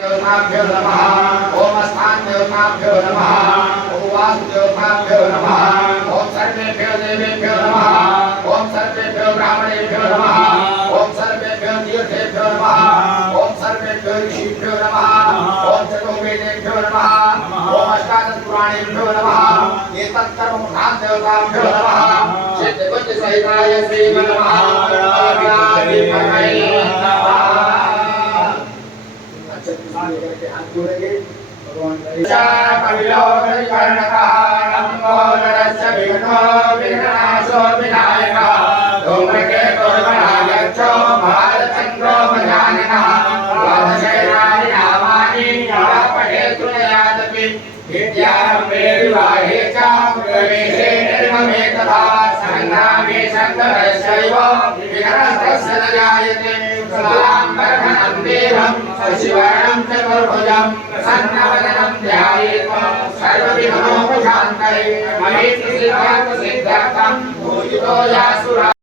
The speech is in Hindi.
देवताभ्यो नमः। ओम स्थान देवताभ्यो नमः। ओम वासु देवताभ्यो नमः। ओम सर्वेभ्यो देवेभ्यो नमः। ओम सर्वेभ्यो ब्राह्मणेभ्यो नमः। ओम सर्वेभ्यो तीर्थेभ्यो नमः। ओम सर्वेभ्यो ऋषिभ्यो नमः। ओम चतुर्वेदेभ्यो नमः। ओम अष्टादश पुराणेभ्यो नमः। एतत्कर्मप्रधान देवताभ्यो नमः। सिद्धबुद्ध सहिताय श्री महागणाधिपतये नमः। करके हाथ जोड़ेंगे भगवान शिवरणं चतुर्भुजं प्रसन्नवदनं ध्यायेत् सर्वविघ्नोपशान्तये।